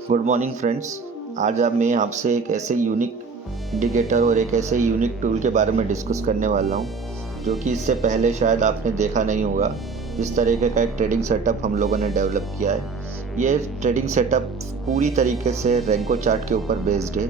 Good morning friends. आज मैं आपसे एक ऐसे यूनिक इंडिकेटर और एक ऐसे यूनिक टूल के बारे में डिस्कस करने वाला हूं जो कि इससे पहले शायद आपने देखा नहीं होगा। इस तरीके का एक ट्रेडिंग सेटअप हम लोगों ने डेवलप किया है। ये ट्रेडिंग सेटअप पूरी तरीके से रेंको चार्ट के ऊपर बेस्ड है।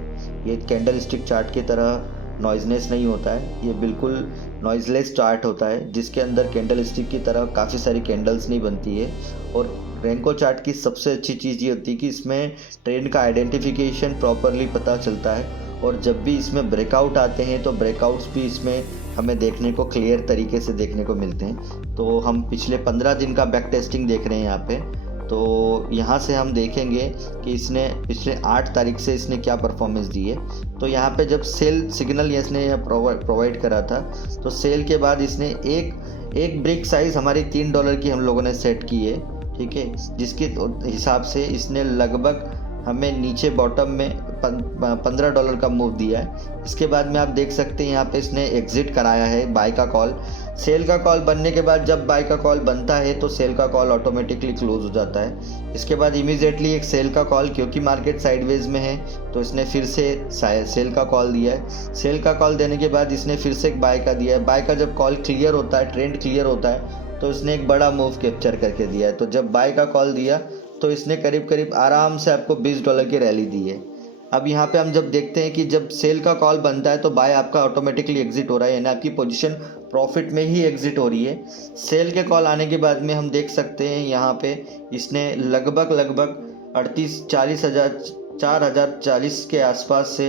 ये कैंडल स्टिक चार्ट की तरह नॉइजनेस नहीं होता है, ये बिल्कुल नॉइजलेस चार्ट होता है जिसके अंदर कैंडल स्टिक की तरह काफ़ी सारी कैंडल्स नहीं बनती है। और रेंको चार्ट की सबसे अच्छी चीज़ ये होती है कि इसमें ट्रेंड का आइडेंटिफिकेशन प्रॉपरली पता चलता है और जब भी इसमें ब्रेकआउट आते हैं तो ब्रेकआउट्स भी इसमें हमें देखने को क्लियर तरीके से देखने को मिलते हैं। तो हम पिछले 15 दिन का बैक टेस्टिंग देख रहे हैं यहाँ पे। तो यहाँ से हम देखेंगे कि इसने पिछले 8 तारीख से इसने क्या परफॉर्मेंस दी है। तो यहाँ पे जब सेल सिग्नल इसने प्रोवाइड करा था तो सेल के बाद इसने एक ब्रेक साइज़ हमारी $3 की हम लोगों ने सेट की है, ठीक है, जिसके हिसाब से इसने लगभग हमें नीचे बॉटम में $15 का मूव दिया है। इसके बाद में आप देख सकते हैं यहाँ पे इसने एग्जिट कराया है बाय का कॉल। सेल का कॉल बनने के बाद जब बाय का कॉल बनता है तो सेल का कॉल ऑटोमेटिकली क्लोज हो जाता है। इसके बाद इमीडिएटली एक सेल का कॉल, क्योंकि मार्केट साइडवेज में है तो इसने फिर से सेल का कॉल दिया है। सेल का कॉल देने के बाद इसने फिर से एक बाय का दिया है। बाय का जब कॉल क्लियर होता है, ट्रेंड क्लियर होता है, तो इसने एक बड़ा मूव कैप्चर करके दिया है। तो जब बाय का कॉल दिया तो इसने करीब करीब आराम से आपको $20 की रैली दी है। अब यहाँ पे हम जब देखते हैं कि जब सेल का कॉल बनता है तो बाय आपका ऑटोमेटिकली एग्जिट हो रहा है, यानी आपकी पोजीशन प्रॉफिट में ही एग्जिट हो रही है। सेल के कॉल आने के बाद में हम देख सकते हैं यहाँ पे इसने लगभग 4,040 के आसपास से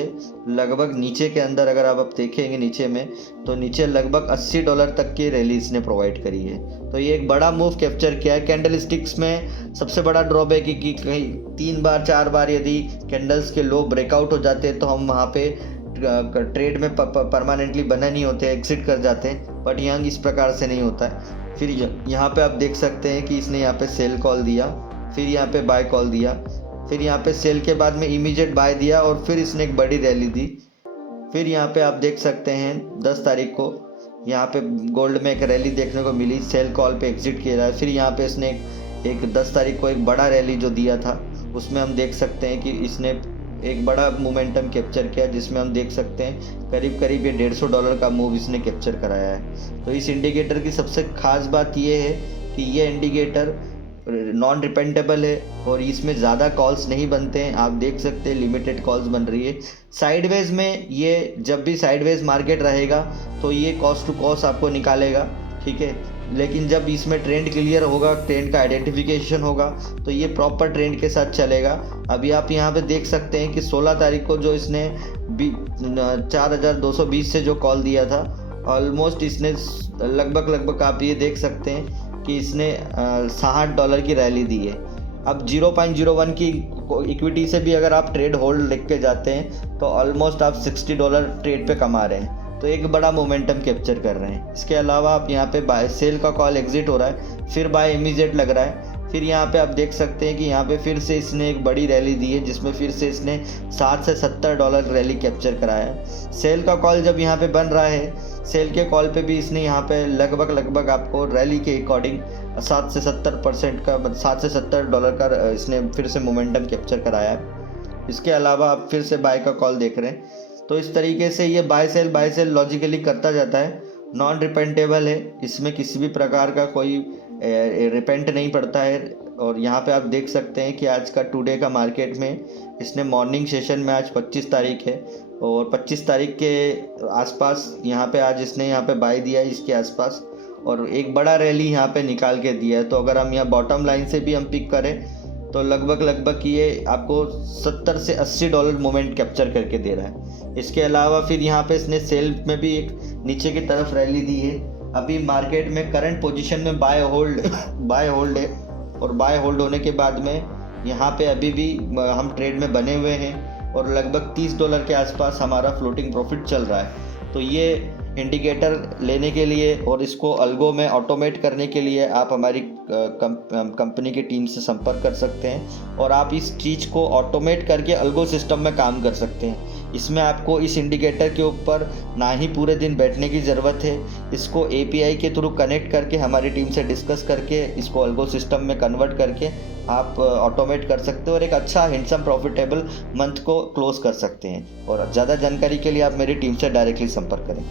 लगभग नीचे के अंदर अगर आप देखेंगे नीचे में तो नीचे लगभग $80 तक की रैली इसने प्रोवाइड करी है। तो ये एक बड़ा मूव कैप्चर किया है। कैंडल स्टिक्स में सबसे बड़ा ड्रॉबैक है कि कहीं 3 बार 4 बार यदि कैंडल्स के लो ब्रेकआउट हो जाते हैं तो हम वहाँ पे ट्रेड में परमानेंटली बने नहीं होते, एग्जिट कर जाते हैं। बट यहाँ इस प्रकार से नहीं होता है। फिर यहाँ पे आप देख सकते हैं कि इसने यहाँ पे सेल कॉल दिया, फिर यहाँ पे बाय कॉल दिया, फिर यहाँ पे सेल के बाद में इमीडिएट बाय दिया और फिर इसने एक बड़ी रैली दी। फिर यहाँ पे आप देख सकते हैं 10 तारीख को यहाँ पे गोल्ड में एक रैली देखने को मिली, सेल कॉल पे एग्जिट किया है। फिर यहाँ पे इसने एक 10 तारीख को एक बड़ा रैली जो दिया था उसमें हम देख सकते हैं कि इसने एक बड़ा मोमेंटम कैप्चर किया, जिसमें हम देख सकते हैं करीब ये $150 का मूव इसने कैप्चर कराया है। तो इस इंडिकेटर की सबसे खास बात ये है कि ये इंडिकेटर नॉन रिपेंडेबल है और इसमें ज़्यादा कॉल्स नहीं बनते हैं। आप देख सकते हैं लिमिटेड कॉल्स बन रही है। साइडवेज में ये जब भी साइडवेज मार्केट रहेगा तो ये कॉस्ट टू कॉस्ट आपको निकालेगा, ठीक है, लेकिन जब इसमें ट्रेंड क्लियर होगा, ट्रेंड का आइडेंटिफिकेशन होगा तो ये प्रॉपर ट्रेंड के साथ चलेगा। अभी आप यहाँ पे देख सकते हैं कि 16 तारीख को जो इसने 4,220 से जो कॉल दिया था, ऑलमोस्ट इसने लगभग आप ये देख सकते हैं कि इसने $60 की रैली दी है। अब 0.01 की इक्विटी से भी अगर आप ट्रेड होल्ड लिख के जाते हैं तो ऑलमोस्ट आप $60 ट्रेड पे कमा रहे हैं। तो एक बड़ा मोमेंटम कैप्चर कर रहे हैं। इसके अलावा आप यहाँ पे बाय सेल का कॉल एग्जिट हो रहा है, फिर बाय इमीडिएट लग रहा है। फिर यहाँ पे आप देख सकते हैं कि यहाँ पे फिर से इसने एक बड़ी रैली दी है जिसमें फिर से इसने $60 से $70 रैली कैप्चर कराया है। सेल का कॉल जब यहाँ पे बन रहा है, सेल के कॉल पे भी इसने यहाँ पे लगभग आपको रैली के अकॉर्डिंग $60 से $70 का इसने फिर से मोमेंटम कैप्चर कराया है। इसके अलावा आप फिर से बाय का कॉल देख रहे हैं। तो इस तरीके से ये बाय सेल लॉजिकली करता जाता है। नॉन रिपेंटेबल है, इसमें किसी भी प्रकार का कोई रिपेंट नहीं पड़ता है। और यहाँ पे आप देख सकते हैं कि आज का टुडे का मार्केट में इसने मॉर्निंग सेशन में आज 25 तारीख है और 25 तारीख के आसपास यहाँ पे आज इसने यहाँ पे बाय दिया है इसके आसपास और एक बड़ा रैली यहाँ पे निकाल के दिया है। तो अगर हम यहाँ बॉटम लाइन से भी हम पिक करें तो लगभग ये आपको $70 से $80 मोमेंट कैप्चर करके दे रहा है। इसके अलावा फिर यहाँ पे इसने सेल में भी एक नीचे की तरफ रैली दी है। अभी मार्केट में करंट पोजीशन में बाय होल्ड है और बाय होल्ड होने के बाद में यहाँ पे अभी भी हम ट्रेड में बने हुए हैं और लगभग $30 के आसपास हमारा फ्लोटिंग प्रॉफिट चल रहा है। तो ये इंडिकेटर लेने के लिए और इसको अल्गो में ऑटोमेट करने के लिए आप हमारी कंपनी की टीम से संपर्क कर सकते हैं और आप इस चीज़ को ऑटोमेट करके अल्गो सिस्टम में काम कर सकते हैं। इसमें आपको इस इंडिकेटर के ऊपर ना ही पूरे दिन बैठने की ज़रूरत है, इसको API के थ्रू कनेक्ट करके हमारी टीम से डिस्कस करके इसको अल्गो सिस्टम में कन्वर्ट करके आप ऑटोमेट कर सकते हो और एक अच्छा हैंडसम प्रॉफिटेबल मंथ को क्लोज कर सकते हैं। और ज़्यादा जानकारी के लिए आप मेरी टीम से डायरेक्टली संपर्क करें।